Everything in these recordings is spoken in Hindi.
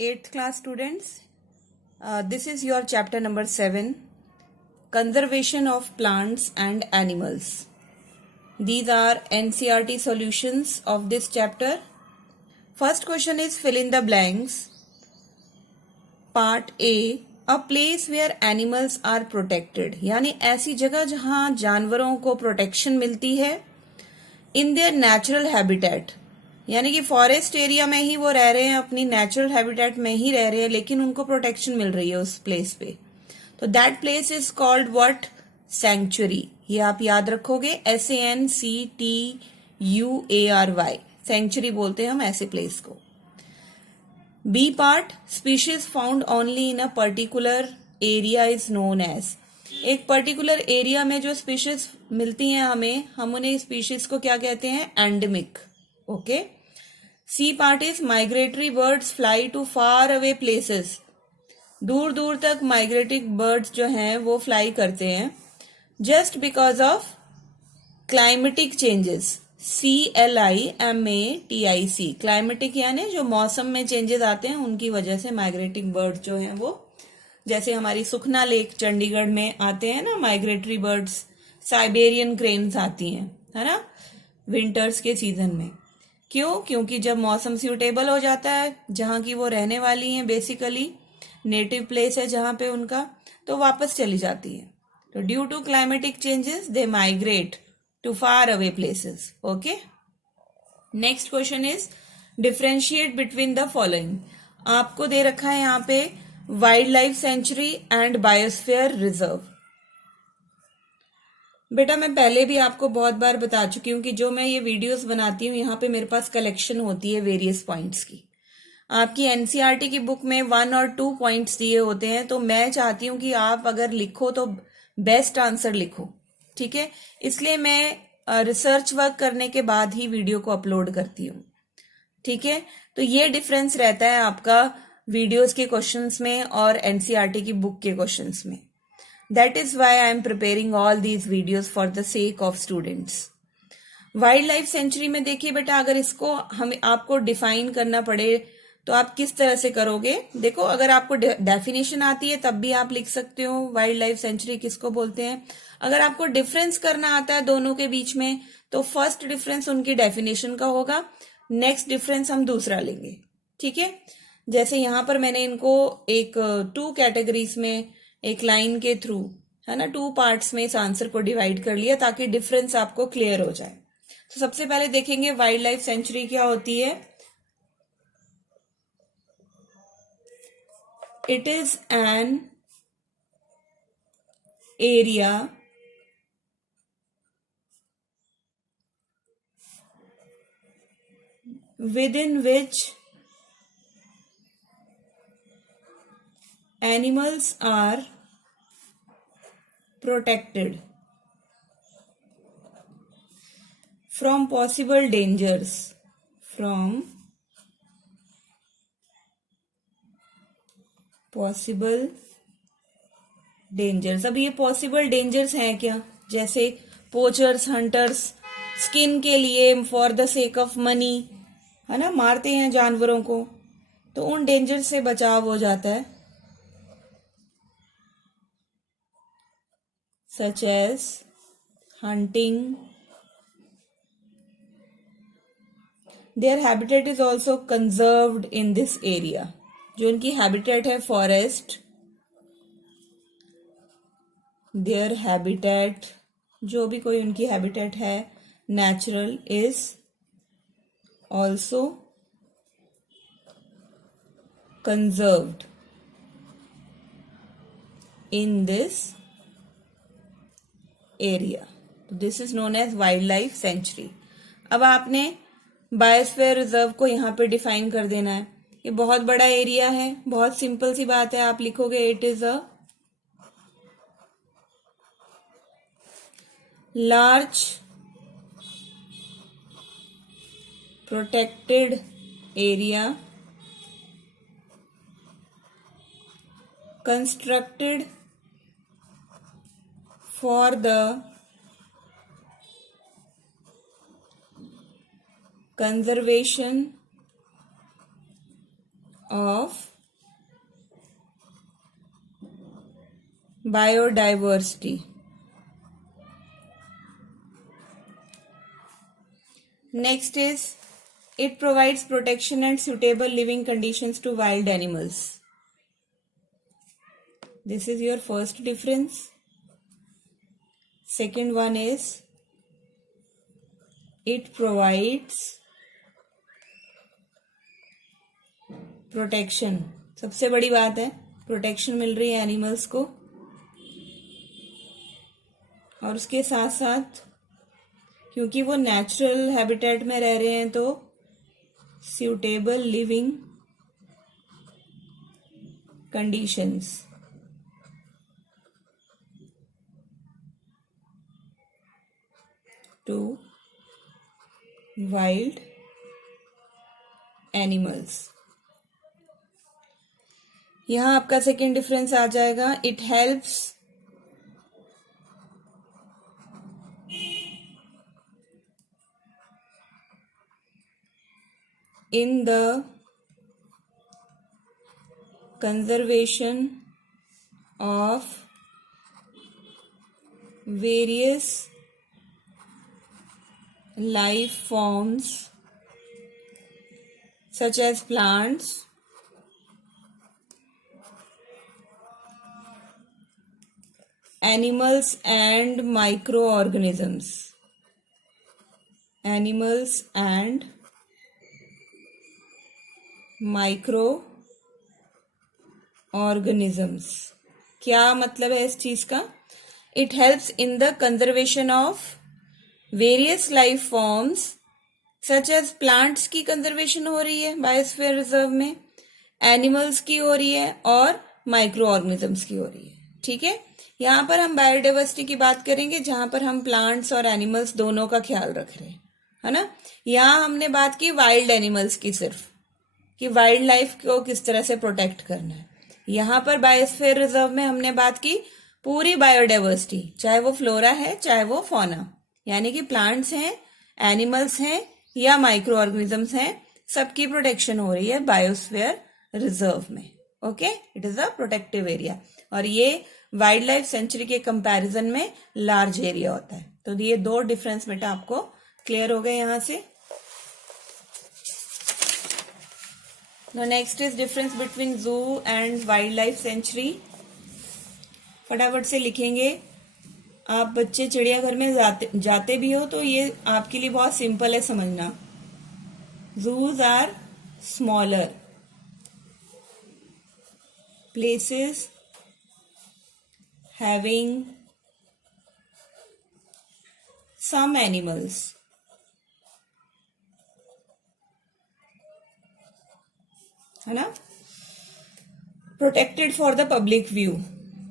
8th class students, this is your chapter number 7, Conservation of Plants and Animals. These are NCERT solutions of this chapter. First question is fill in the blanks. Part A, a place where animals are protected. यानी ऐसी जगह जहां जानवरों को प्रोटेक्शन मिलती है in their natural habitat. यानी कि फॉरेस्ट एरिया में ही वो रह रहे हैं, अपनी नेचुरल हैबिटेट में ही रह रहे हैं, लेकिन उनको प्रोटेक्शन मिल रही है उस प्लेस पे. तो that place is called what? Sanctuary. ये आप याद रखोगे, SANCTUARY. सैंक्चुरी बोलते हैं हम ऐसे प्लेस को. B part, species found only in a particular area is known as. एक पर्टिकुलर एरिया में जो स्पीशीज मिलती हैं हमें, हम उन्हें स्पीशीज को क्या कहते हैं? Endemic. Okay. C part is migratory birds fly to far away places. दूर दूर तक माइग्रेटिंग बर्ड्स जो हैं वो फ्लाई करते हैं just because of climatic changes. CLIMATIC. Climatic यानी जो मौसम में चेंजेस आते हैं उनकी वजह से माइग्रेटिंग बर्ड्स जो हैं वो, जैसे हमारी सुखना लेक चंडीगढ़ में आते हैं ना माइग्रेटरी बर्ड्स, साइबेरियन क्रेन्स आती हैं, है ना, विंटर्स के सीजन में. क्यों? क्योंकि जब मौसम सूटेबल हो जाता है, जहां की वो रहने वाली हैं, बेसिकली नेटिव प्लेस है जहां पे उनका, तो वापस चली जाती है. तो due to climatic changes they migrate to far away places. Okay. Next question is differentiate between the following. आपको दे रखा है यहाँ पे wild life sanctuary and biosphere reserve. बेटा मैं पहले भी आपको बहुत बार बता चुकी हूँ कि जो मैं ये वीडियोस बनाती हूँ यहाँ पे मेरे पास कलेक्शन होती है वेरियस पॉइंट्स की. आपकी एनसीईआरटी की बुक में 1 और 2 पॉइंट्स दिए होते हैं, तो मैं चाहती हूँ कि आप अगर लिखो तो बेस्ट आंसर लिखो. ठीक है, इसलिए मैं रिसर्च वर्क करने के बाद ही वीडियो को अपलोड करती हूँ. ठीक है, तो ये डिफरेंस रहता है आपका वीडियोस के क्वेश्चंस में और एनसीईआरटी की बुक के क्वेश्चंस में. That is why I am preparing all these videos for the sake of students. Wild life century में देखिए बेटा, अगर इसको हम आपको डिफाइन करना पड़े तो आप किस तरह से करोगे? देखो, अगर आपको डेफिनेशन आती है तब भी आप लिख सकते हो वाइल्ड लाइफ सेंचुरी किसको बोलते हैं. अगर आपको डिफरेंस करना आता है दोनों के बीच में, तो फर्स्ट डिफरेंस उनकी डेफिनेशन का होगा, नेक्स्ट डिफरेंस हम दूसरा लेंगे. ठीक है, जैसे यहां पर मैंने इनको एक 2 कैटेगरीज में एक लाइन के थ्रू, है ना, 2 पार्ट्स में इस आंसर को डिवाइड कर लिया ताकि डिफरेंस आपको क्लियर हो जाए. तो सबसे पहले देखेंगे वाइल्ड लाइफ सेंचुरी क्या होती है. It is an area with in which animals are protected from possible dangers. From possible dangers. अब ये possible dangers हैं क्या? जैसे पोचर्स, हंटर्स स्किन के लिए, for the sake of money, है ना, मारते हैं जानवरों को, तो उन डेंजर से बचाव हो जाता है. such as hunting. Their habitat is also conserved in this area. जो इनकी habitat है forest, their habitat, जो भी कोई उनकी habitat है natural, is also conserved in this area. This is known as wild life sanctuary. अब आपने बायोस्फीयर रिजर्व को यहाँ पे डिफाइन कर देना है. ये बहुत बड़ा एरिया है, बहुत सिंपल सी बात है, आप लिखोगे it is a large protected area constructed for the conservation of biodiversity. Next is it provides protection and suitable living conditions to wild animals. This is your first difference. Second one is it provides protection. सबसे बड़ी बात है प्रोटेक्शन मिल रही है एनिमल्स को, और उसके साथ साथ क्योंकि वो नेचुरल हैबिटेट में रह रहे हैं तो suitable living conditions to wild animals. यहां आपका सेकेंड डिफरेंस आ जाएगा. It helps in the conservation of various life forms such as plants, animals and microorganisms. Animals and micro organisms. क्या मतलब है इस चीज का? It helps in the conservation of various life forms such as plants की कंजर्वेशन हो रही है बायोस्फीयर रिजर्व में, एनिमल्स की हो रही है और माइक्रो ऑर्गेनिजम्स की हो रही है. ठीक है, यहां पर हम बायोडाइवर्सिटी की बात करेंगे जहां पर हम प्लांट्स और एनिमल्स दोनों का ख्याल रख रहे हैं, है ना. यहां हमने बात की वाइल्ड एनिमल्स की सिर्फ, कि वाइल्ड लाइफ को किस तरह से प्रोटेक्ट करना है. यहां पर बायोस्फीयर रिजर्व में हमने बात की पूरी बायोडाइवर्सिटी, चाहे वो फ्लोरा है चाहे वो फौना, यानी कि प्लांट्स हैं, एनिमल्स हैं या माइक्रो ऑर्गेनिजम्स हैं, सबकी प्रोटेक्शन हो रही है बायोस्फीयर रिजर्व में. Okay, it is a protective area और ये वाइल्ड लाइफ सेंचुरी के कंपैरिजन में लार्ज एरिया होता है. तो ये दो डिफरेंस बेटा आपको क्लियर हो गए यहां से. Now next is difference between zoo and wildlife sanctuary. फटाफट से लिखेंगे. आप बच्चे चिड़ियाघर में जाते भी हो तो ये आपके लिए बहुत सिंपल है समझना. Zoos are smaller places having some animals. है ना. Protected for the public view.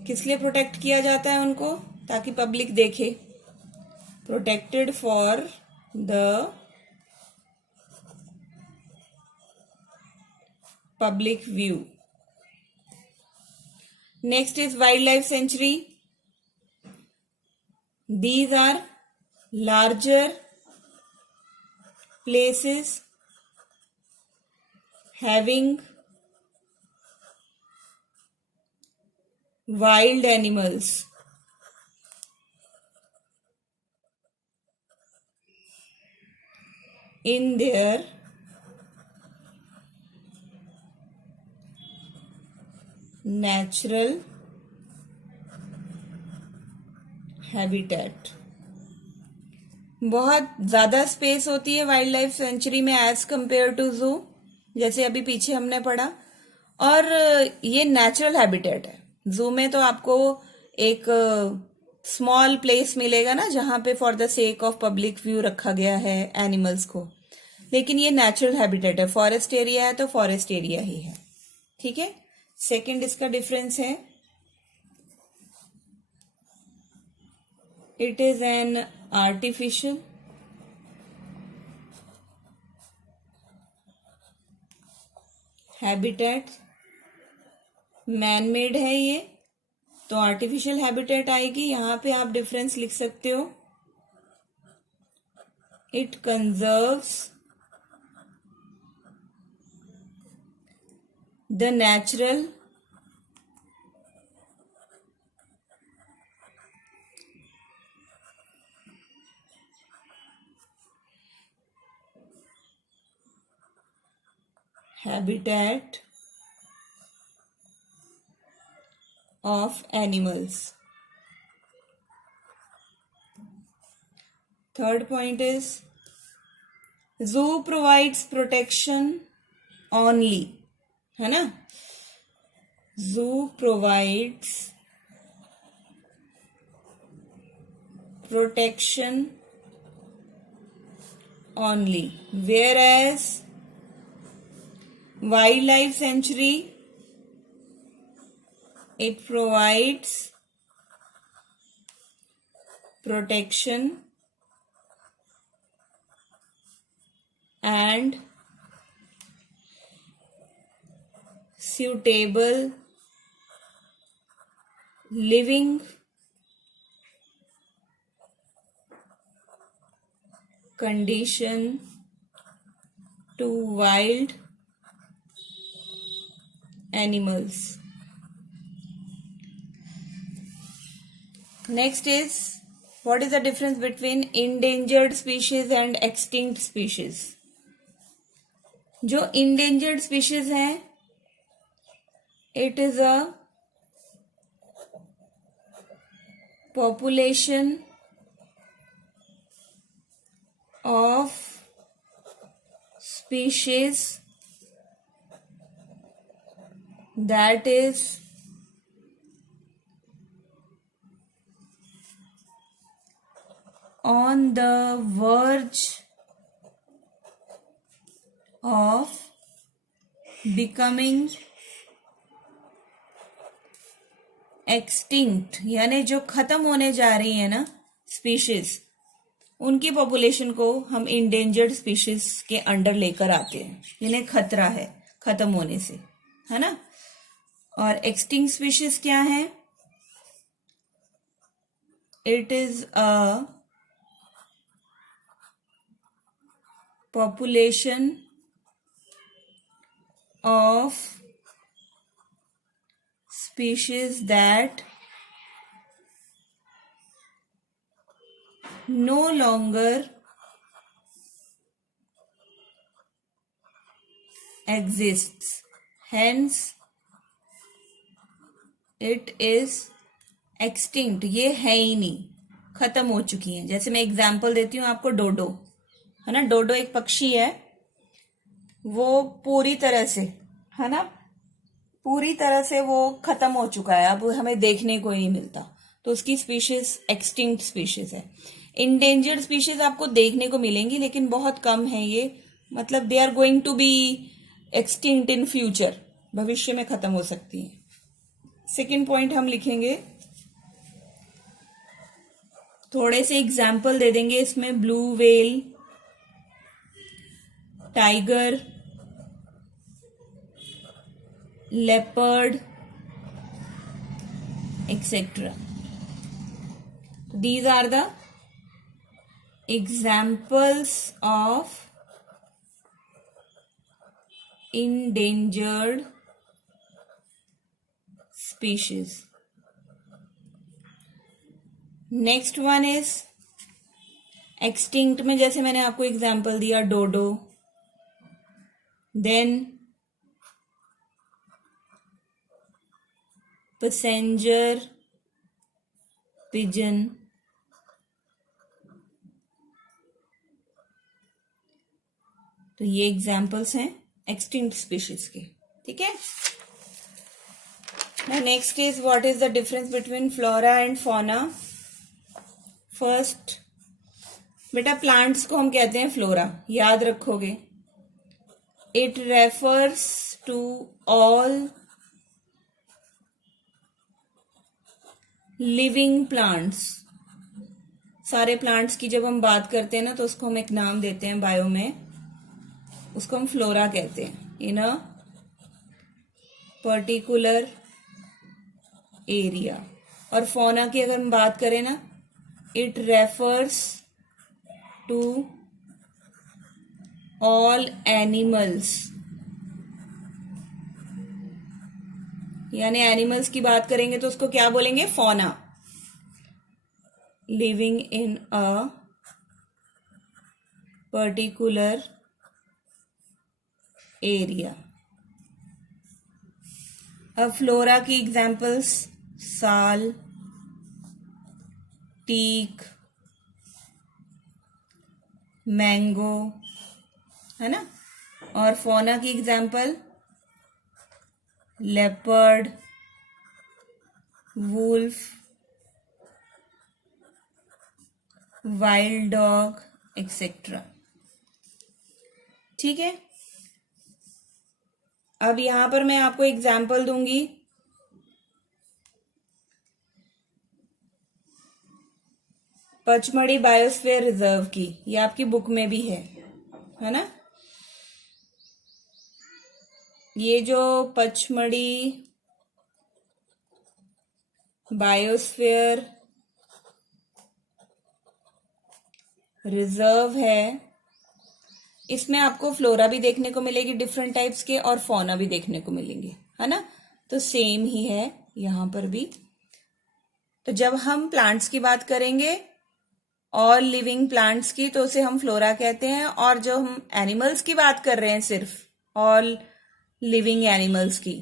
किस लिए प्रोटेक्ट किया जाता है उनको? ताकि पब्लिक देखे. Protected for the public view. Next is wild life sanctuary. These are larger places having wild animals. In their natural habitat. बहुत ज्यादा स्पेस होती है वाइल्ड लाइफ सेंचुरी में एज कंपेयर टू जू, जैसे अभी पीछे हमने पढ़ा, और ये नेचुरल हैबिटेट है. जू में तो आपको एक स्मॉल प्लेस मिलेगा ना जहां पे for the sake of public view रखा गया है एनिमल्स को, लेकिन ये नेचुरल हैबिटेट है. फॉरेस्ट एरिया है तो फॉरेस्ट एरिया ही है. ठीक है, सेकंड इसका डिफरेंस है. It is an artificial habitat. Man made है ये तो आर्टिफिशियल हैबिटेट आएगी. यहां पे आप डिफरेंस लिख सकते हो. It conserves the natural habitat of animals. Third point is zoo provides protection only, है ना? Zoo provides protection only, whereas wildlife sanctuary, it provides protection and suitable living condition to wild animals. Next is, what is the difference between endangered species and extinct species? जो endangered species हैं, it is a population of species that is on the verge of becoming extinct, यानी जो खत्म होने जा रही है ना स्पीशीज, उनकी पॉपुलेशन को हम इंडेंजर्ड स्पीशीज के अंडर लेकर आते हैं, जिन्हें खतरा है खत्म होने से, है ना? और एक्सटिंक्ट स्पीशीज क्या है? It is a population of species that no longer exists, hence it is extinct. ये है ही नहीं, खत्म हो चुकी है. जैसे मैं एग्जाम्पल देती हूँ आपको, डोडो, है ना? डोडो एक पक्षी है, वो पूरी तरह से, है ना, पूरी तरह से वो खत्म हो चुका है, अब हमें देखने को ही नहीं मिलता, तो उसकी स्पीशीज एक्सटिंक्ट स्पीशीज है. इंडेंजर्ड स्पीशीज आपको देखने को मिलेंगी, लेकिन बहुत कम है ये, मतलब they are going to be extinct in future, भविष्य में खत्म हो सकती है. सेकेंड पॉइंट हम लिखेंगे, थोड़े से एग्जाम्पल दे देंगे इसमें. Blue whale, tiger, leopard, etc. These are the examples of endangered species. Next one is extinct में जैसे मैंने आपको एग्जाम्पल दिया डोडो, then passenger pigeon, तो ये एग्जाम्पल्स हैं एक्सटिंक्ट स्पीशीज के. ठीक है. Now next is, what is the difference between flora and fauna? First, बेटा प्लांट्स को हम कहते हैं फ्लोरा, याद रखोगे. It refers to all living plants. सारे प्लांट्स की जब हम बात करते हैं ना, तो उसको हम एक नाम देते हैं बायो में, उसको हम फ्लोरा कहते हैं, इन अ पर्टिकुलर एरिया. और फौना की अगर हम बात करें ना, it refers to all animals, यानी एनिमल्स की बात करेंगे तो उसको क्या बोलेंगे? Fauna. Living in a particular area. अब फ्लोरा की एग्जाम्पल्स साल, टीक, मैंगो, है ना। और फौना की example leopard, wolf, wild dog etcetera. ठीक है, अब यहां पर मैं आपको एग्जाम्पल दूंगी। पचमढ़ी बायोस्फीयर रिजर्व की, ये आपकी बुक में भी है ना। ये जो पचमढ़ी बायोस्फीयर रिजर्व है, इसमें आपको फ्लोरा भी देखने को मिलेगी डिफरेंट टाइप्स के, और फौना भी देखने को मिलेंगे, है ना। तो सेम ही है यहां पर भी। तो जब हम प्लांट्स की बात करेंगे, ऑल लिविंग प्लांट्स की, तो उसे हम फ्लोरा कहते हैं। और जो हम एनिमल्स की बात कर रहे हैं, सिर्फ ऑल लिविंग एनिमल्स की,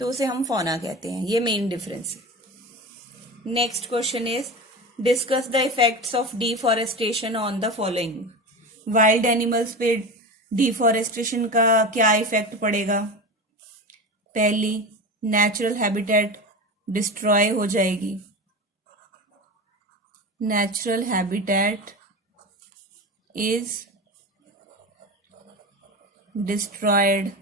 तो उसे हम फौना कहते हैं। ये मेन डिफरेंस है। Next question is discuss the effects of deforestation on the following. Wild animals पे डिफॉरेस्टेशन का क्या इफेक्ट पड़ेगा? पहली, नेचुरल हैबिटेट डिस्ट्रॉय हो जाएगी। Natural habitat is destroyed.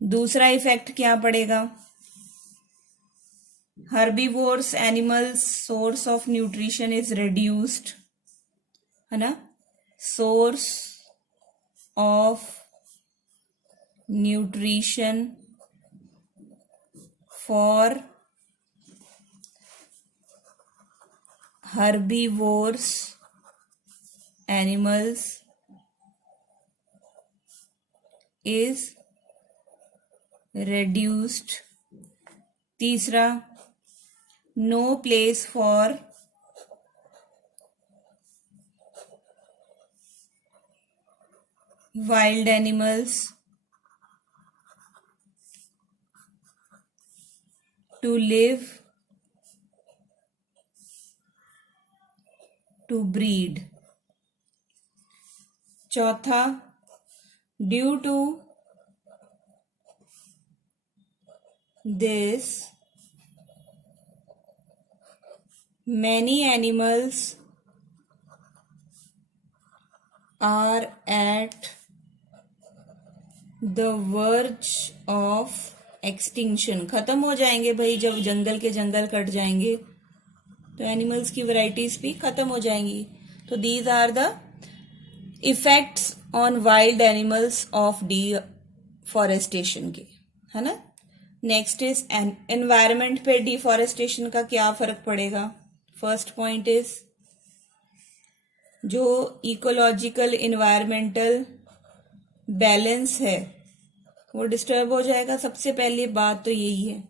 दूसरा इफेक्ट क्या पड़ेगा? Herbivores animals source of nutrition is reduced, है ना। Source of nutrition for herbivores animals is reduced. तीसरा, no place for wild animals to live, to breed. चौथा, due to this many animals are at the verge of extinction. खत्म हो जाएंगे भाई, जब जंगल के जंगल कट जाएंगे तो एनिमल्स की वैरायटीज भी खत्म हो जाएंगी। तो these are the effects on wild animals of deforestation के, है ना। नेक्स्ट इज एनवायरमेंट पे डिफॉरेस्टेशन का क्या फर्क पड़ेगा? फर्स्ट पॉइंट इज जो इकोलॉजिकल इन्वायरमेंटल बैलेंस है वो डिस्टर्ब हो जाएगा। सबसे पहली बात तो यही है,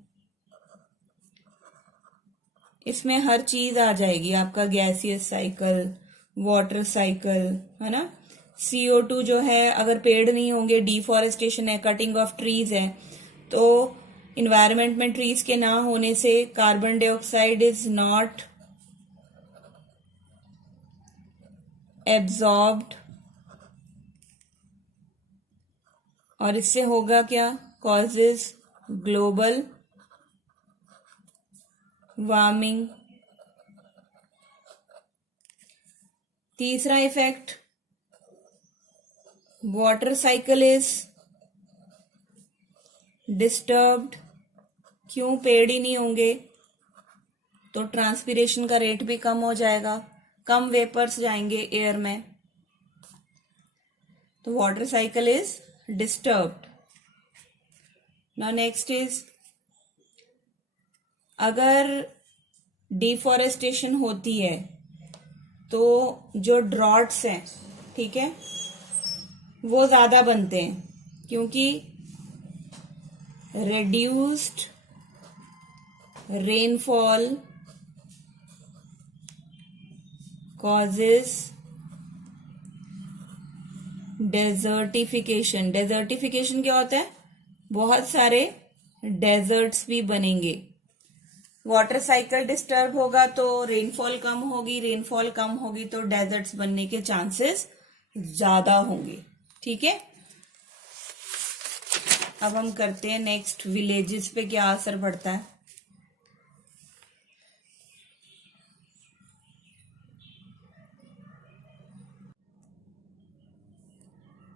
इसमें हर चीज आ जाएगी, आपका गैसियस साइकिल, वाटर साइकिल, है ना। CO2 जो है, अगर पेड़ नहीं होंगे, डिफॉरेस्टेशन है, कटिंग ऑफ ट्रीज है, तो इन्वायरमेंट में ट्रीज के ना होने से carbon dioxide is not absorbed, और इससे होगा क्या? Causes global warming. तीसरा effect, water cycle is disturbed. क्यों? पेड़ ही नहीं होंगे तो ट्रांसपिरेशन का रेट भी कम हो जाएगा, कम वेपर्स जाएंगे एयर में, तो water cycle is disturbed. Now next is, अगर डिफॉरेस्टेशन होती है तो जो ड्रॉट्स हैं, ठीक है, वो ज्यादा बनते हैं, क्योंकि reduced rainfall causes desertification. desertification क्या होता है? बहुत सारे डेजर्ट्स भी बनेंगे। वाटर साइकिल डिस्टर्ब होगा तो रेनफॉल कम होगी, रेनफॉल कम होगी तो डेजर्ट्स बनने के चांसेस ज्यादा होंगे। ठीक है, अब हम करते हैं नेक्स्ट, विलेजेस पे क्या असर पड़ता है।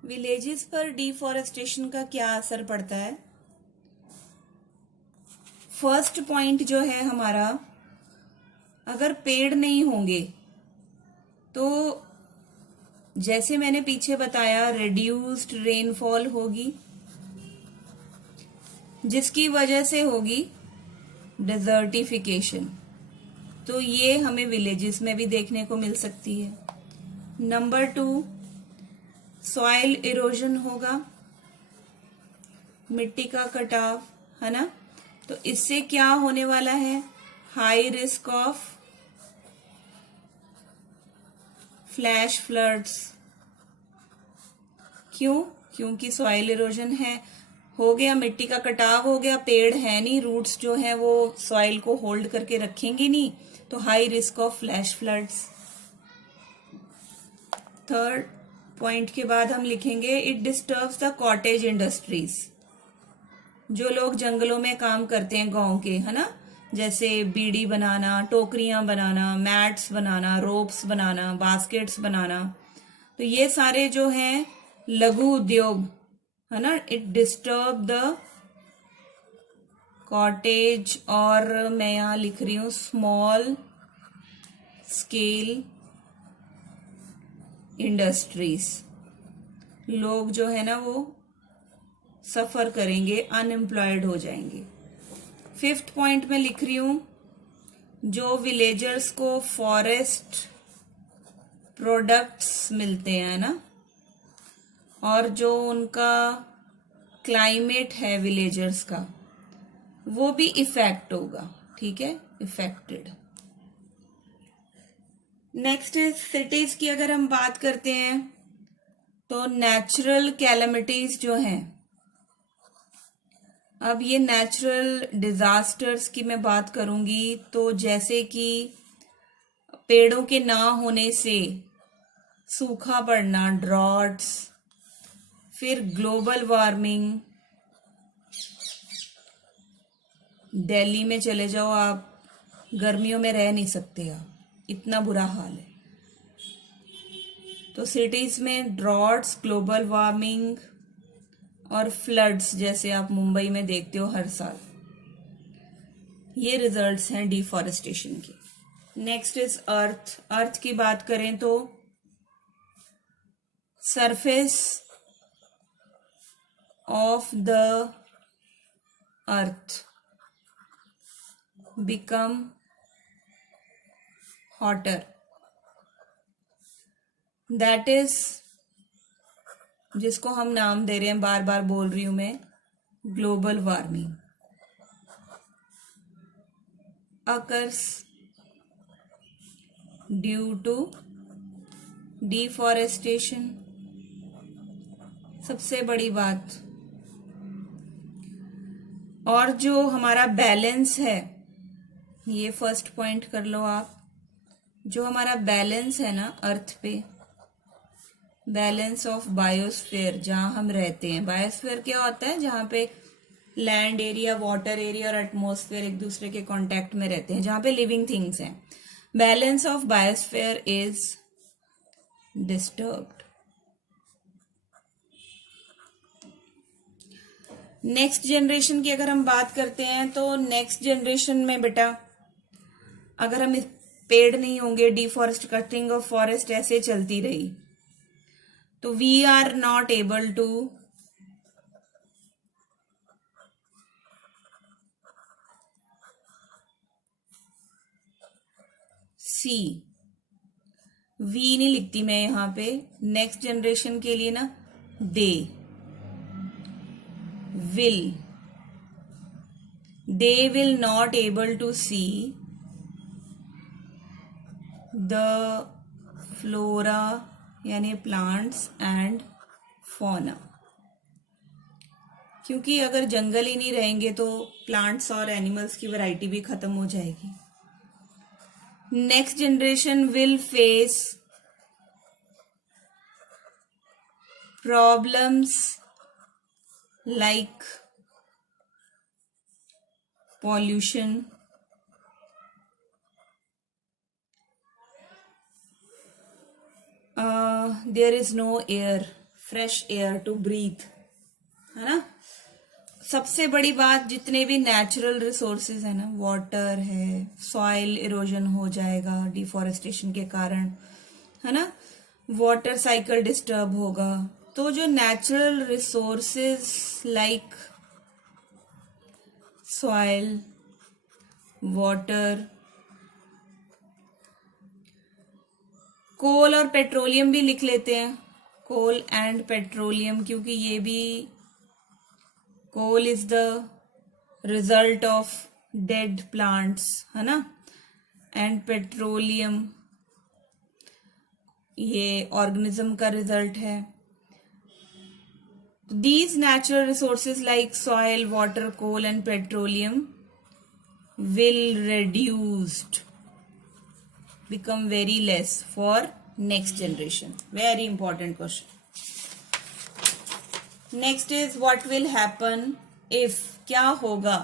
विलेजेस पर डिफॉरेस्टेशन का क्या असर पड़ता है। फर्स्ट पॉइंट जो है हमारा, अगर पेड़ नहीं होंगे तो जैसे मैंने पीछे बताया रिड्यूस्ड रेनफॉल होगी, जिसकी वजह से होगी डेजर्टिफिकेशन। तो ये हमें विलेजेस में भी देखने को मिल सकती है। नंबर 2, सॉइल इरोजन होगा, मिट्टी का कटाव, है ना। तो इससे क्या होने वाला है, high risk of flash floods. क्यों? क्योंकि सॉइल इरोजन है, हो गया, मिट्टी का कटाव हो गया, पेड़ है नहीं, रूट्स जो है वो सॉइल को होल्ड करके रखेंगे नहीं, तो high risk of flash floods. Third point के बाद हम लिखेंगे it disturbs the cottage industries. जो लोग जंगलों में काम करते हैं गांव के, है ना, जैसे बीड़ी बनाना, टोकरियां बनाना, मैट्स बनाना, रोप्स बनाना, बास्केट्स बनाना, तो ये सारे जो हैं लघु उद्योग, है ना, इट डिस्टर्ब द कॉटेज, और मैं यहां लिख रही हूं स्मॉल स्केल इंडस्ट्रीज। लोग जो है ना वो सफर करेंगे, अनएम्प्लॉयड हो जाएंगे। फिफ्थ पॉइंट में लिख रही हूं, जो विलेजर्स को फॉरेस्ट प्रोडक्ट्स मिलते हैं ना, और जो उनका क्लाइमेट है विलेजर्स का, वो भी इफेक्ट होगा। ठीक है, इफेक्टेड। नेक्स्ट इज सिटीज की अगर हम बात करते हैं तो नेचुरल कैलेमिटीज जो हैं, अब ये नेचुरल डिजास्टर्स की मैं बात करूंगी, तो जैसे कि पेड़ों के ना होने से सूखा पड़ना, ड्रॉट्स, फिर ग्लोबल वार्मिंग। दिल्ली में चले जाओ आप, गर्मियों में रह नहीं सकते आप, इतना बुरा हाल है। तो सिटीज में ड्रॉट्स, ग्लोबल वार्मिंग और फ्लड्स, जैसे आप मुंबई में देखते हो हर साल, ये रिजल्ट्स हैं डिफॉरेस्टेशन के। Next is earth. अर्थ की बात करें तो surface of the earth become hotter, that is, जिसको हम नाम दे रहे हैं, बार बार बोल रही हूं मैं, global warming occurs due to deforestation। सबसे बड़ी बात, और जो हमारा बैलेंस है, ये फर्स्ट पॉइंट कर लो आप, जो हमारा बैलेंस है ना अर्थ पे, बैलेंस ऑफ बायोस्फीयर, जहां हम रहते हैं। बायोस्फीयर क्या होता है, जहां पे लैंड एरिया, वाटर एरिया और एटमॉस्फेयर एक दूसरे के कांटेक्ट में रहते हैं, जहां पे लिविंग थिंग्स हैं। Balance of biosphere is disturbed. Next generation की अगर हम बात करते हैं तो नेक्स्ट जनरेशन में बेटा, अगर हम पेड़ नहीं होंगे, डिफॉरेस्ट, कटिंग ऑफ फॉरेस्ट ऐसे चलती रही, तो we are not able to see, we नहीं लिखती मैं यहां पे, नेक्स्ट जनरेशन के लिए ना, they will not able to see the flora यानी प्लांट्स एंड फौना। क्योंकि अगर जंगल ही नहीं रहेंगे तो प्लांट्स और एनिमल्स की वैरायटी भी खत्म हो जाएगी. Next generation will face problems like pollution, there is no air, fresh air to breathe, है ना. सबसे बड़ी बात, जितने भी नेचुरल रिसोर्सेज है ना, वाटर है, सॉइल इरोजन हो जाएगा डिफॉरेस्टेशन के कारण, है ना. वाटर साइकिल डिस्टर्ब होगा. तो जो natural resources like soil, water, coal और पेट्रोलियम भी लिख लेते हैं, कोल एंड पेट्रोलियम, क्योंकि ये भी coal is the result of dead plants, है ना. एंड पेट्रोलियम ये ऑर्गेनिज्म का रिजल्ट है. These natural resources like soil, water, coal and petroleum will become very less for next generation. Very important question. Next is what will happen if, क्या होगा,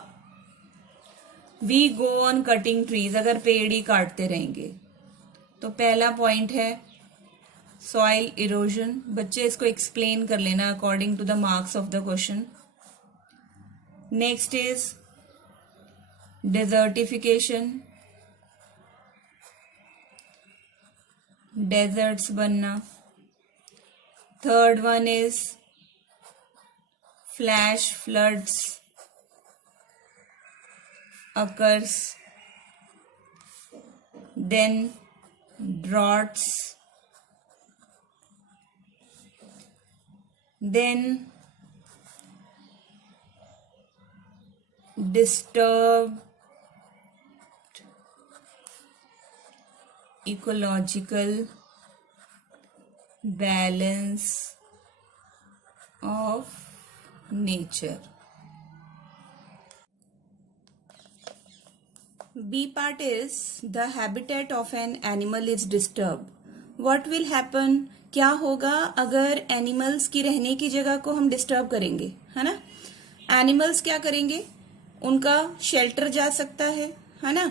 we go on cutting trees, अगर पेड़ ही काटते रहेंगे. तो पहला पॉइंट है सॉइल इरोजन. बच्चे इसको एक्सप्लेन कर लेना according to the marks of the question. Next is desertification, deserts बनना. Third one is flash floods occurs, then droughts, then disturbed ecological balance of nature. B part is the habitat of an animal is disturbed. What will happen? क्या होगा अगर एनिमल्स की रहने की जगह को हम डिस्टर्ब करेंगे, है ना. एनिमल्स क्या करेंगे, उनका शेल्टर जा सकता है ना.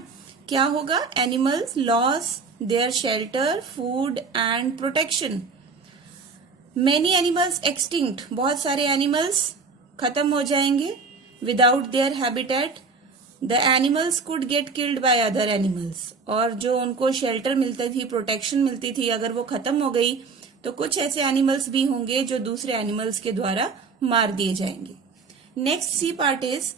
क्या होगा, animals loss their shelter, food and protection. Many animals extinct, बहुत सारे एनिमल्स खत्म हो जाएंगे. Without their habitat the animals could get killed by other animals. और जो उनको शेल्टर मिलती थी, प्रोटेक्शन मिलती थी, अगर वो खत्म हो गई तो कुछ ऐसे एनिमल्स भी होंगे जो दूसरे एनिमल्स के द्वारा मार दिए जाएंगे. Next C part is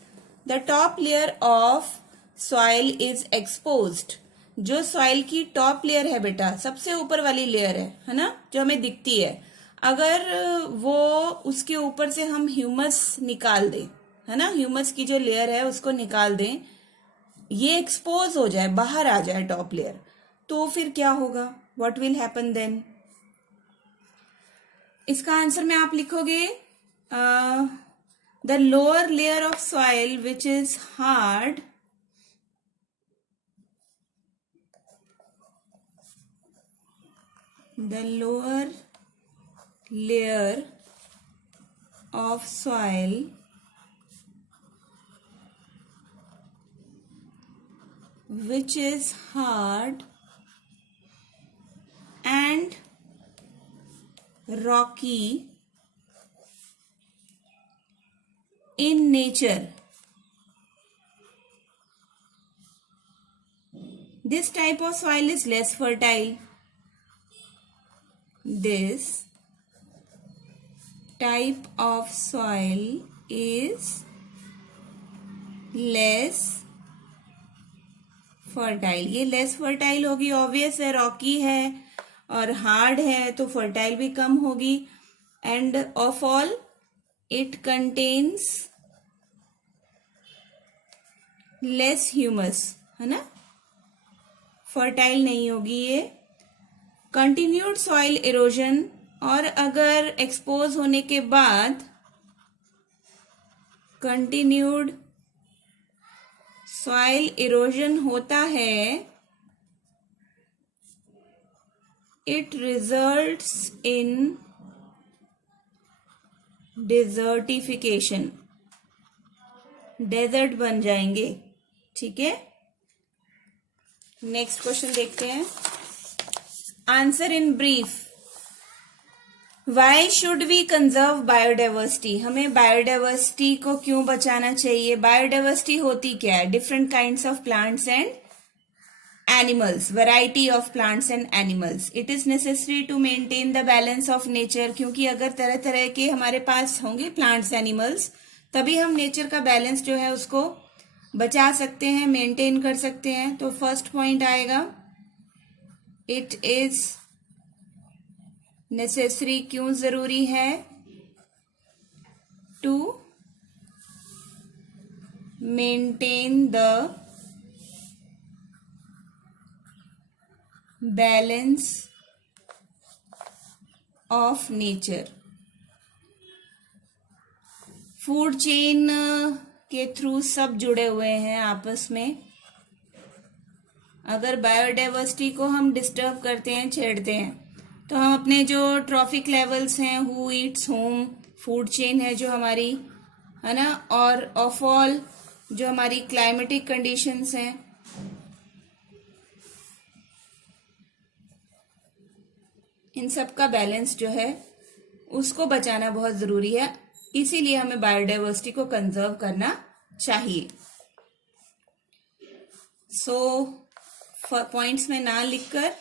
the top layer of soil is exposed. जो सॉइल की टॉप लेयर है बेटा, सबसे ऊपर वाली लेयर है ना, जो हमें दिखती है, अगर वो उसके ऊपर से हम ह्यूमस निकाल दें, है ना, ह्यूमस की जो लेयर है उसको निकाल दें, ये एक्सपोज हो जाए, बाहर आ जाए टॉप लेयर, तो फिर क्या होगा, व्हाट विल हैपन देन. इसका आंसर में आप लिखोगे the lower layer of soil which is hard the lower layer of soil which is hard and rocky in nature. This type of soil is less fertile. This type of soil is less fertile. ये less fertile होगी, obvious है, rocky है और hard है तो fertile भी कम होगी. And of all, it contains less humus, है ना, fertile नहीं होगी ये. कंटिन्यूड सॉइल इरोजन, और अगर एक्सपोज होने के बाद कंटिन्यूड सॉइल इरोजन होता है, it results in desertification, desert बन जाएंगे। ठीक है, नेक्स्ट क्वेश्चन देखते हैं। Answer in brief, why should we conserve biodiversity, हमें बायोडाइवर्सिटी को क्यों बचाना चाहिए। बायोडाइवर्सिटी होती क्या है, different kinds of plants and animals, variety of plants and animals. It is necessary to maintain the balance of nature, क्योंकि अगर तरह तरह के हमारे पास होंगे प्लांट्स एनिमल्स, तभी हम नेचर का बैलेंस जो है उसको बचा सकते हैं, मेंटेन कर सकते हैं। तो फर्स्ट पॉइंट आएगा, इट इज नेसेसरी, क्यों जरूरी है, to maintain the balance of nature. Food chain के थ्रू सब जुड़े हुए हैं आपस में। अगर बायोडाइवर्सिटी को हम डिस्टर्ब करते हैं, छेड़ते हैं, तो हम अपने जो ट्रॉफिक लेवल्स हैं, who Yeats home, food chain है जो हमारी, है ना, और ऑफ ऑल जो हमारी क्लाइमेटिक कंडीशंस हैं, इन सब का बैलेंस जो है उसको बचाना बहुत जरूरी है। इसीलिए हमें बायोडाइवर्सिटी को कंजर्व करना चाहिए। सो पॉइंट्स में ना लिखकर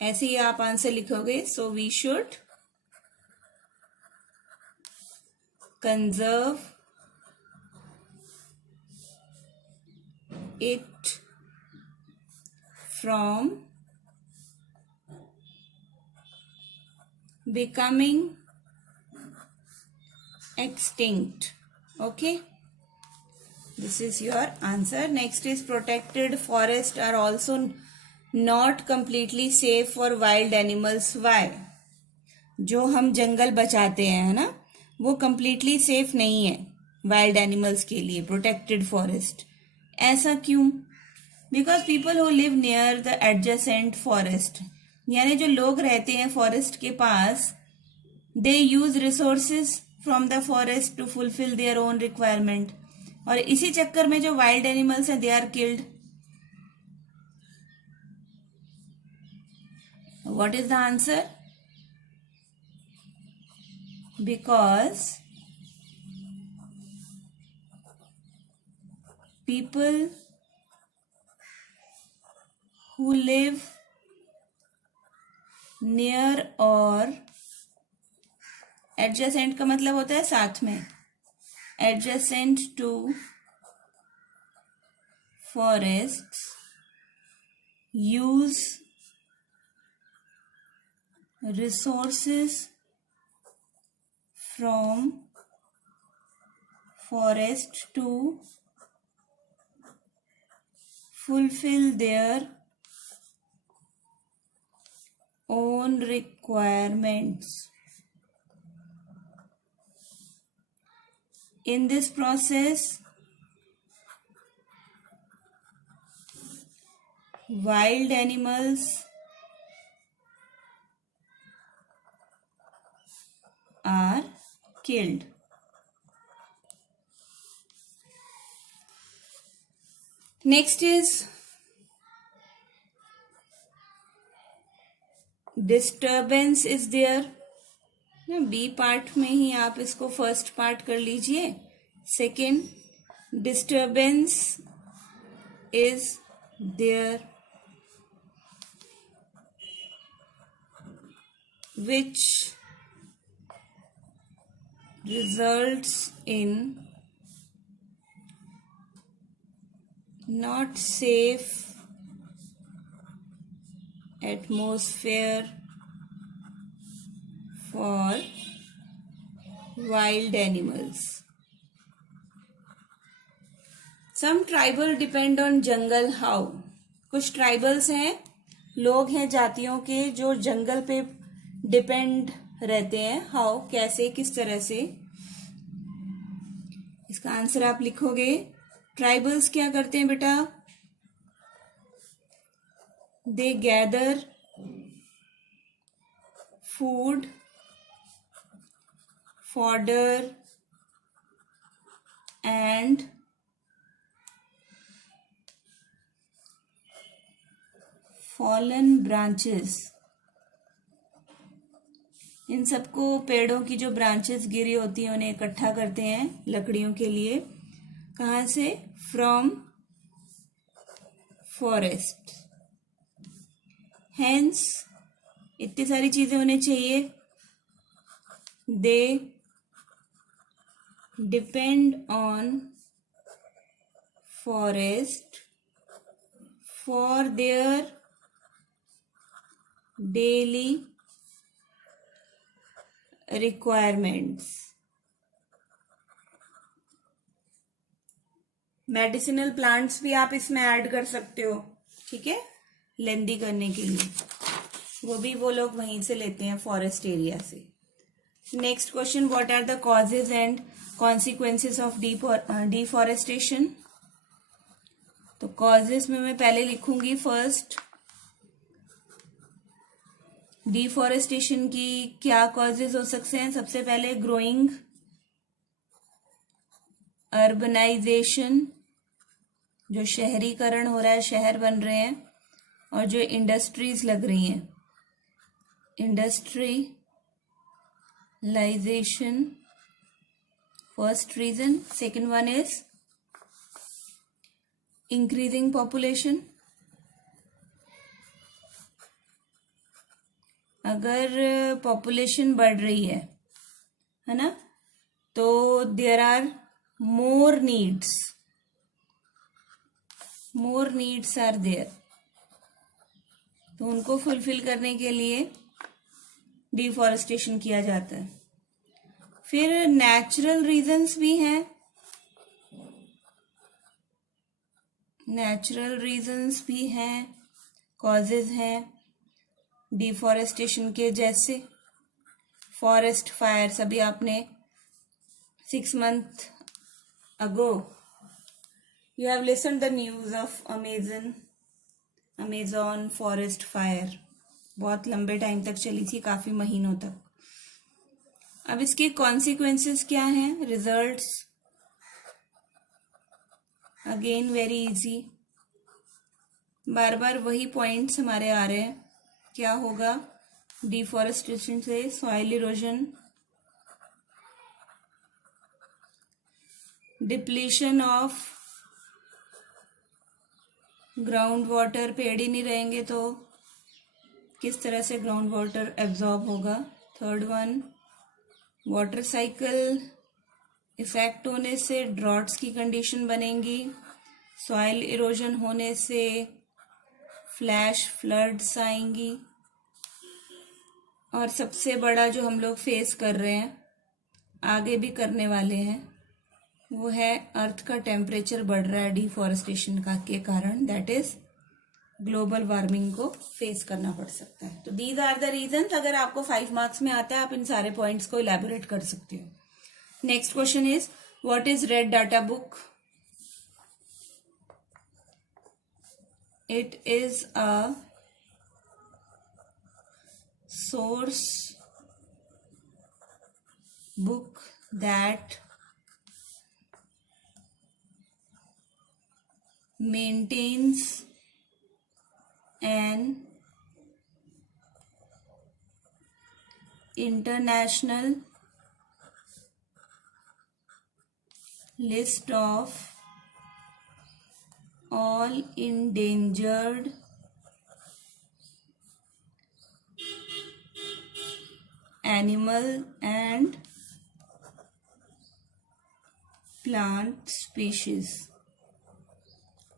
ऐसे ही आप आंसर लिखोगे। So we should conserve it from becoming extinct. Okay, this is your answer. Next is protected forests are also not completely safe for wild animals. Why? जो हम जंगल बचाते हैं, है ना, वो completely safe नहीं है wild animals के लिए, protected forest। ऐसा क्यों? Because people who live near the adjacent forest, यानी जो लोग रहते हैं फॉरेस्ट के पास, they use resources from the forest to fulfil their own requirement, और इसी चक्कर में जो वाइल्ड एनिमल्स हैं, they are killed. What is the answer? Because people who live near, और एडजेसेंट का मतलब होता है साथ में, adjacent to forest use resources from forest to fulfil their own requirements. In this process, wild animals are killed. Next is disturbance is there. B part में ही आप इसको फर्स्ट पार्ट कर लीजिए। Second, disturbance is there which results in not safe atmosphere for wild animals. Some tribal depend on jungle. How? कुछ ट्राइबल्स हैं, लोग हैं जातियों के जो जंगल पे डिपेंड रहते हैं। हाउ? कैसे, किस तरह से? इसका इसका आंसर आप लिखोगे। ट्राइबल्स क्या करते हैं बेटा? They gather food, fodder and fallen branches. इन सबको पेड़ों की जो ब्रांचेस गिरी होती हैं उन्हें इकट्ठा करते हैं लकड़ियों के लिए। कहाँ से? From forest. हेंस इतनी सारी चीजें उन्हें चाहिए। They depend on forest for their daily requirements. Medicinal plants भी आप इसमें ऐड कर सकते हो, ठीक है, लेंदी करने के लिए। वो लोग वहीं से लेते हैं, फॉरेस्ट एरिया से। Next question, what are the causes and consequences of deforestation? तो कॉजेज में मैं पहले लिखूंगी फर्स्ट, डिफॉरेस्टेशन की क्या कॉजेज हो सकते हैं। सबसे पहले ग्रोइंग अर्बनाइजेशन, जो शहरीकरण हो रहा है, शहर बन रहे हैं, और जो इंडस्ट्रीज लग रही हैं, industrialization first reason. Second one is increasing population. अगर पॉपुलेशन बढ़ रही है ना, तो there are more needs are there, तो उनको फुलफिल करने के लिए डिफॉरेस्टेशन किया जाता है। फिर नेचुरल रीजंस भी हैं, कॉजेज हैं डिफॉरेस्टेशन के, जैसे फॉरेस्ट फायर। अभी आपने 6 months ago you have listened the news of Amazon forest fire। बहुत लंबे टाइम तक चली थी, काफी महीनों तक। अब इसके कॉन्सिक्वेंसेस क्या हैं, रिजल्ट्स। अगेन वेरी इजी, बार बार वही पॉइंट्स हमारे आ रहे हैं। क्या होगा? डिफॉरेस्टेशन से soil erosion, depletion of ground water. पेड़ ही नहीं रहेंगे तो किस तरह से ग्राउंड वाटर एब्जॉर्ब होगा। Third one, water cycle effect होने से ड्रॉट्स की कंडीशन बनेंगी। सॉइल इरोजन होने से फ्लैश फ्लड्स आएंगी। और सबसे बड़ा जो हम लोग फेस कर रहे हैं, आगे भी करने वाले हैं, वो है अर्थ का टेम्परेचर बढ़ रहा है डिफॉरेस्टेशन का के कारण। दैट इज ग्लोबल वार्मिंग को फेस करना पड़ सकता है। तो दीज आर द रीजंस। अगर आपको 5 marks में आता है, आप इन सारे पॉइंट्स को इलेबोरेट कर सकते हो। Next question is what is red data book? It is a source book that maintains an international list of all endangered animal and plant species.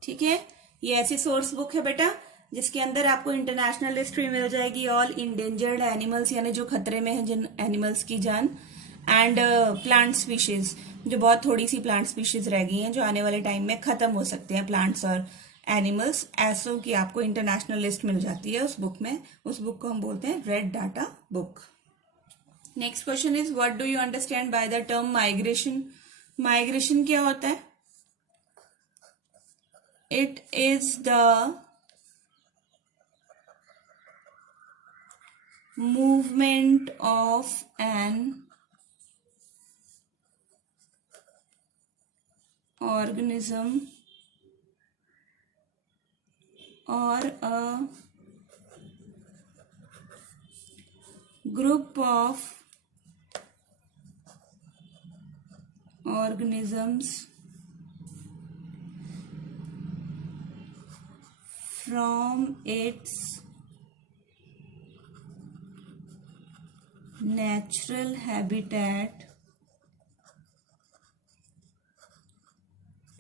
ठीक है, ये ऐसी सोर्स बुक है बेटा जिसके अंदर आपको इंटरनेशनल लिस्ट भी मिल जाएगी, ऑल इंडेंजर्ड एनिमल्स यानी जो खतरे में है जिन एनिमल्स की जान, एंड प्लांट स्पीशीज जो बहुत थोड़ी सी प्लांट स्पीशीज रह गई हैं जो आने वाले टाइम में खत्म हो सकते हैं, प्लांट्स और एनिमल्स। ऐसो की आपको इंटरनेशनल लिस्ट मिल जाती है उस बुक में। उस बुक को हम बोलते हैं red data book. Next question is what do you understand by the term migration? Migration क्या होता है? It is the movement of an organism or a group of organisms from its natural habitat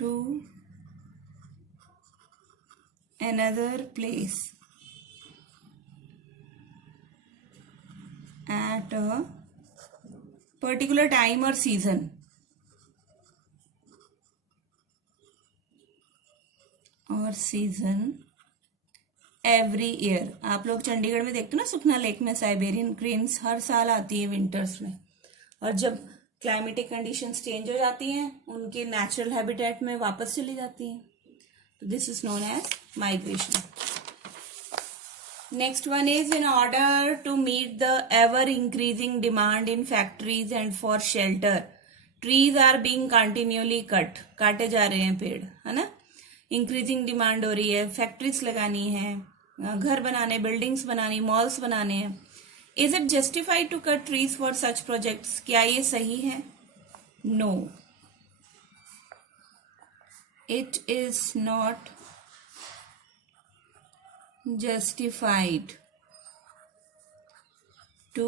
to another place at a particular time or season every year. आप लोग चंडीगढ़ में देखते हो ना, सुखना लेक में साइबेरियन क्रेन्स हर साल आती है विंटर्स में, और जब क्लाइमेटिक कंडीशंस चेंज हो जाती हैं उनके नेचुरल हैबिटेट में वापस चली जाती हैं. तो this is known as migration. Next one is, in order to meet the ever increasing demand in factories and for shelter, trees are being continually cut. काटे जा रहे हैं पेड़, है ना. इंक्रीजिंग डिमांड हो रही है, फैक्ट्रीज लगानी है, घर बनाने, बिल्डिंग्स बनानी, मॉल्स बनाने हैं. Is it justified to cut trees for such projects? क्या ये सही है? No, it is not justified to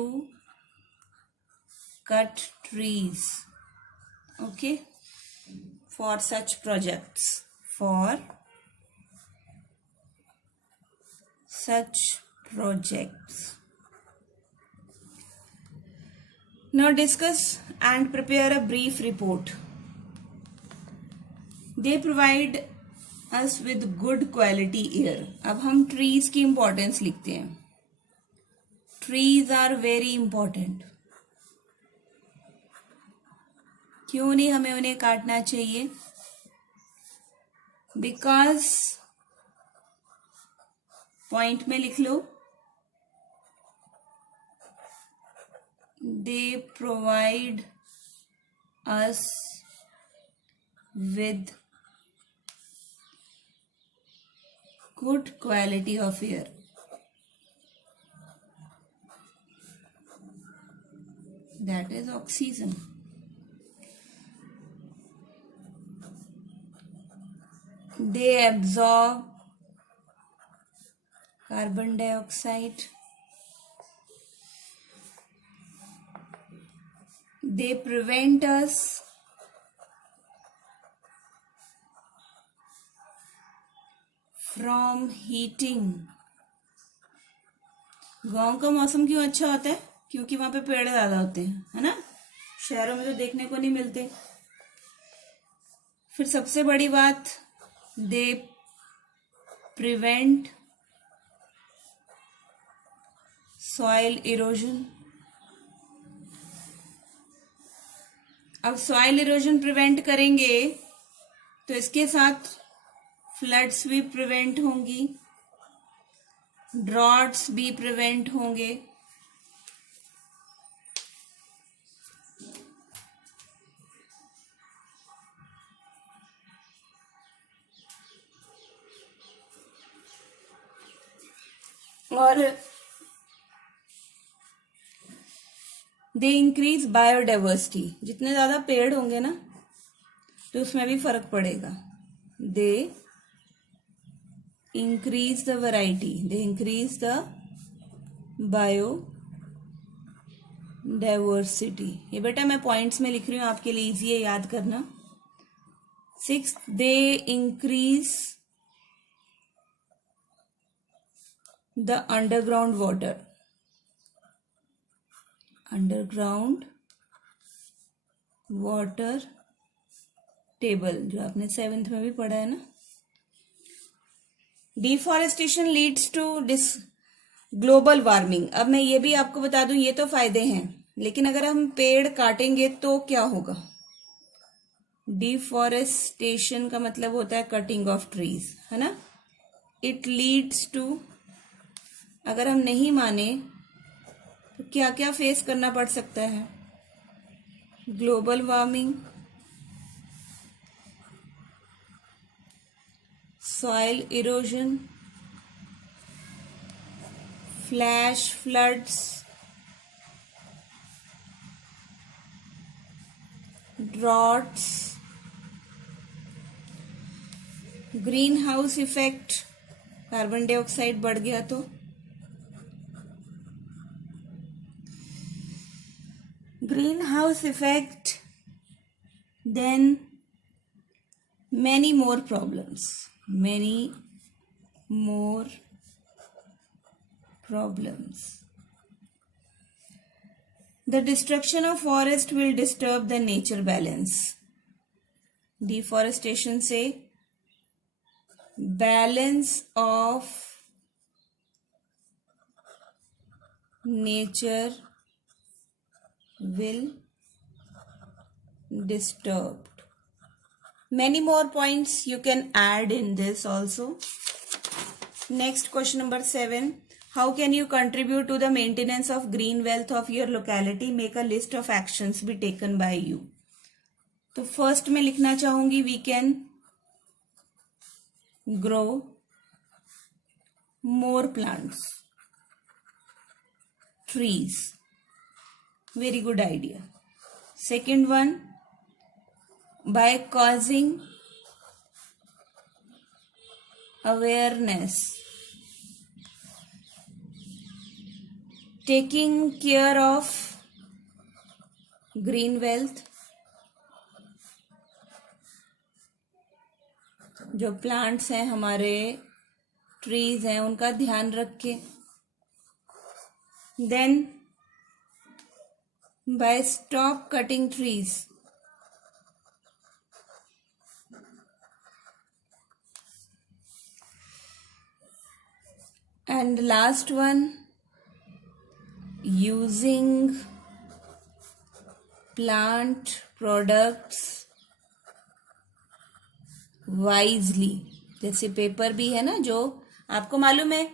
cut trees, okay, for such projects, Now discuss and prepare a brief report. They provide us with good quality air. अब हम ट्रीज की इंपॉर्टेंस लिखते हैं. Trees are very important. क्यों नहीं हमें उन्हें काटना चाहिए? बिकॉज, पॉइंट में लिख लो, they provide us with good quality of air. That is oxygen. They absorb carbon dioxide. They prevent us from heating. गांव का मौसम क्यों अच्छा होता है? क्योंकि वहां पे पेड़ ज्यादा होते हैं, है ना. शहरों में तो देखने को नहीं मिलते. फिर सबसे बड़ी बात, दे प्रिवेंट सॉइल इरोजन. अब सॉइल इरोजन प्रिवेंट करेंगे तो इसके साथ फ्लड्स भी प्रिवेंट होंगी, ड्रॉट्स भी प्रिवेंट होंगे. और दे इंक्रीज बायोडाइवर्सिटी. जितने ज्यादा पेड़ होंगे ना तो उसमें भी फर्क पड़ेगा. दे increase the variety, they increase the biodiversity. ये बेटा मैं पॉइंट्स में लिख रही हूँ, आपके लिए इजी है याद करना. 6, they increase the underground water table, जो आपने 7th में भी पढ़ा है ना. Deforestation leads to global warming. अब मैं ये भी आपको बता दूं, ये तो फायदे हैं, लेकिन अगर हम पेड़ काटेंगे तो क्या होगा? डिफॉरेस्टेशन का मतलब होता है कटिंग ऑफ ट्रीज, है ना। इट लीड्स टू, अगर हम नहीं माने तो क्या क्या फेस करना पड़ सकता है? Global warming, soil erosion, flash floods, droughts, greenhouse effect, carbon dioxide बढ़ गया तो, greenhouse effect, then many more problems, many more problems. The destruction of forest will disturb the nature balance. Deforestation से balance of nature will disturbed. Many more points you can add in this also. Next, question number 7. How can you contribute to the maintenance of green wealth of your locality? Make a list of actions be taken by you. तो फर्स्ट में लिखना चाहूंगी we can grow more plants, trees. Very good idea. Second one, by causing awareness, taking care of green wealth, जो प्लांट्स हैं हमारे, ट्रीज हैं, उनका ध्यान रख के। Then by stop cutting trees, and last one, using plant products wisely. जैसे पेपर भी है ना, जो आपको मालूम है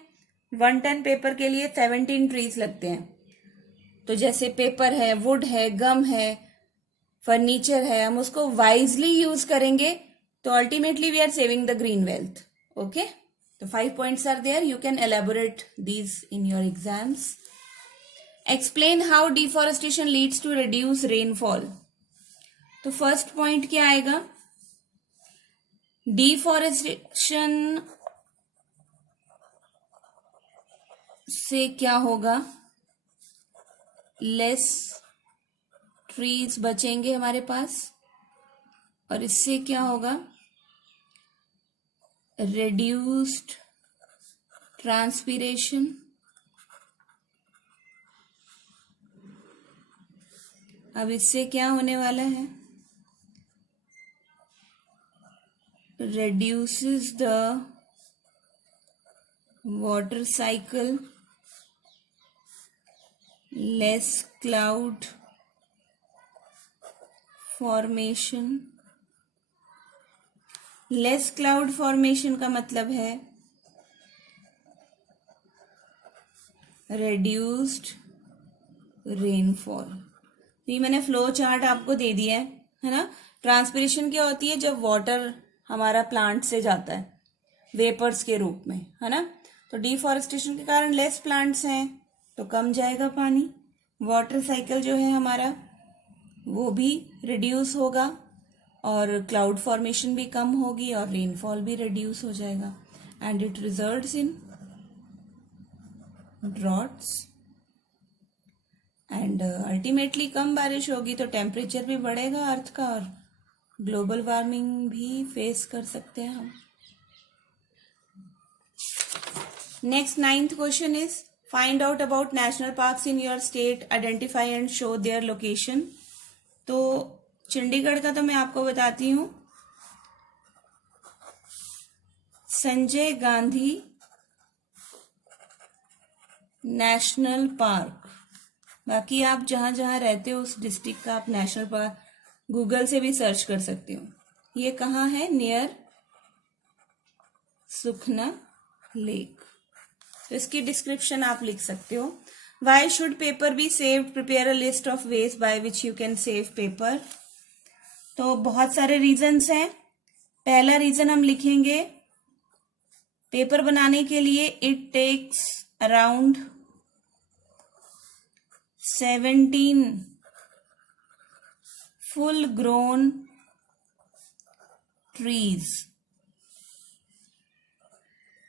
1 टन पेपर के लिए 17 ट्रीज लगते हैं। तो जैसे पेपर है, वुड है, गम है, फर्नीचर है, हम उसको वाइजली यूज करेंगे तो ultimately we are saving the green wealth. Okay, तो 5 points are there. You can elaborate these in your exams. Explain how deforestation leads to reduce rainfall. तो फर्स्ट पॉइंट क्या आएगा? डिफॉरेस्टेशन से क्या होगा? लेस ट्रीज बचेंगे हमारे पास, और इससे क्या होगा? reduced transpiration, अब इससे क्या होने वाला है? reduces the water cycle, less cloud formation. Less cloud formation का मतलब है रेड्यूस्ड रेनफॉल। ये मैंने फ्लो चार्ट आपको दे दिया है ना। ट्रांसपिरेशन क्या होती है? जब वाटर हमारा प्लांट से जाता है वेपर्स के रूप में, है ना। तो डिफॉरेस्टेशन के कारण लेस प्लांट्स हैं तो कम जाएगा पानी, वाटर साइकिल जो है हमारा वो भी रिड्यूस होगा, और क्लाउड फॉर्मेशन भी कम होगी, और रेनफॉल भी रिड्यूस हो जाएगा, and it results in droughts, and ultimately कम बारिश होगी तो टेम्परेचर भी बढ़ेगा अर्थ का, और ग्लोबल वार्मिंग भी फेस कर सकते हैं हम। Next 9th question is find out about national parks in your state, identify and show their location. तो चंडीगढ़ का तो मैं आपको बताती हूँ, संजय गांधी नेशनल पार्क। बाकी आप जहां जहां रहते हो उस डिस्ट्रिक्ट का आप नेशनल पार्क गूगल से भी सर्च कर सकते हो। ये कहाँ है? नियर सुखना लेक। तो इसकी डिस्क्रिप्शन आप लिख सकते हो। Why should paper be saved? Prepare a list of ways by which you can save paper. तो बहुत सारे रीजंस हैं। पहला रीजन हम लिखेंगे, पेपर बनाने के लिए it takes around 17 full grown trees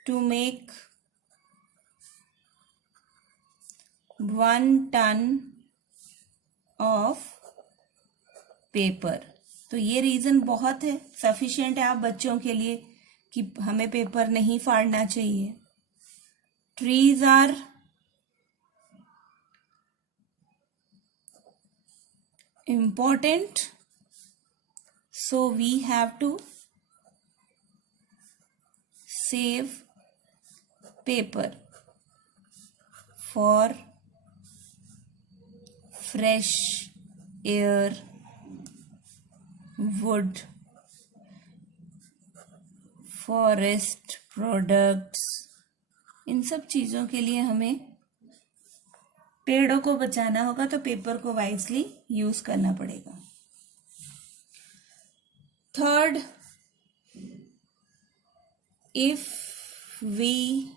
to make 1 ton of paper। तो ये रीजन बहुत है, सफिशिएंट है आप बच्चों के लिए कि हमें पेपर नहीं फाड़ना चाहिए। Trees are important, so we have to save paper for fresh air, wood, forest products। इन सब चीजों के लिए हमें पेड़ों को बचाना होगा, तो पेपर को वाइजली यूज करना पड़ेगा। Third, if we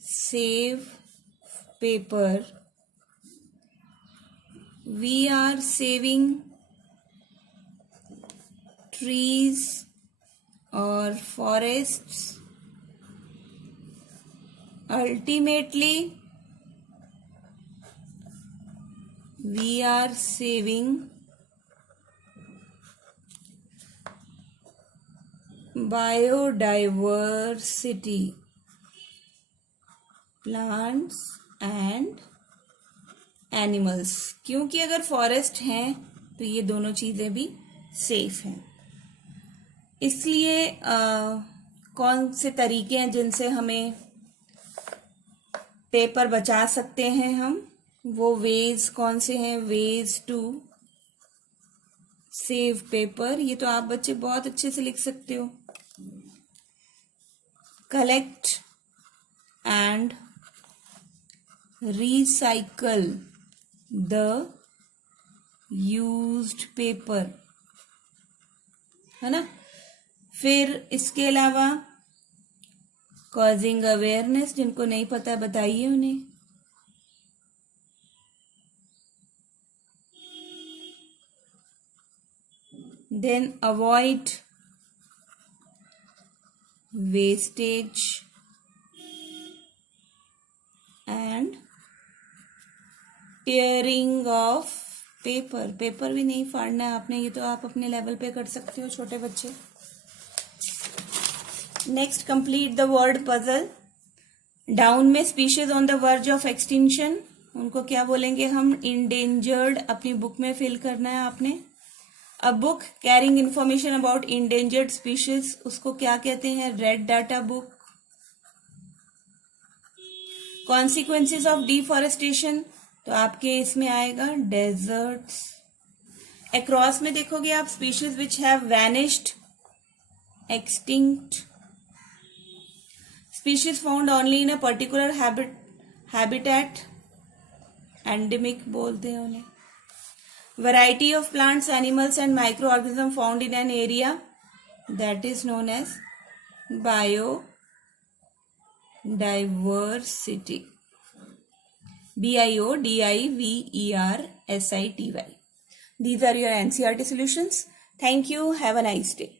save paper, we are saving trees और forests. Ultimately we are saving biodiversity, plants and animals। क्योंकि अगर फॉरेस्ट हैं तो ये दोनों चीजें भी सेफ हैं। इसलिए कौन से तरीके हैं जिनसे हमें पेपर बचा सकते हैं हम, वो वेज कौन से हैं? वेज टू सेव पेपर, ये तो आप बच्चे बहुत अच्छे से लिख सकते हो। Collect and recycle the used paper, है ना। फिर इसके अलावा कॉजिंग अवेयरनेस, जिनको नहीं पता बताइए उन्हें। Then avoid wastage and tearing of paper। Paper भी नहीं फाड़ना है आपने, ये तो आप अपने लेवल पे कर सकते हो छोटे बच्चे। Next, complete the word puzzle. Down में species on the verge of extinction, उनको क्या बोलेंगे हम? इंडेंजर्ड। अपनी बुक में फिल करना है आपने। A book carrying information about endangered species, उसको क्या कहते हैं? Red data book. Consequences of deforestation, तो आपके इसमें आएगा डेजर्ट्स। अक्रॉस में देखोगे आप, species which have vanished, extinct. Species found only in a particular habitat, endemic बोलते हैं उन्हें। Variety of plants, animals and microorganisms found in an area, that is known as biodiversity। biodiversity। These are your NCERT solutions. Thank you. Have a nice day.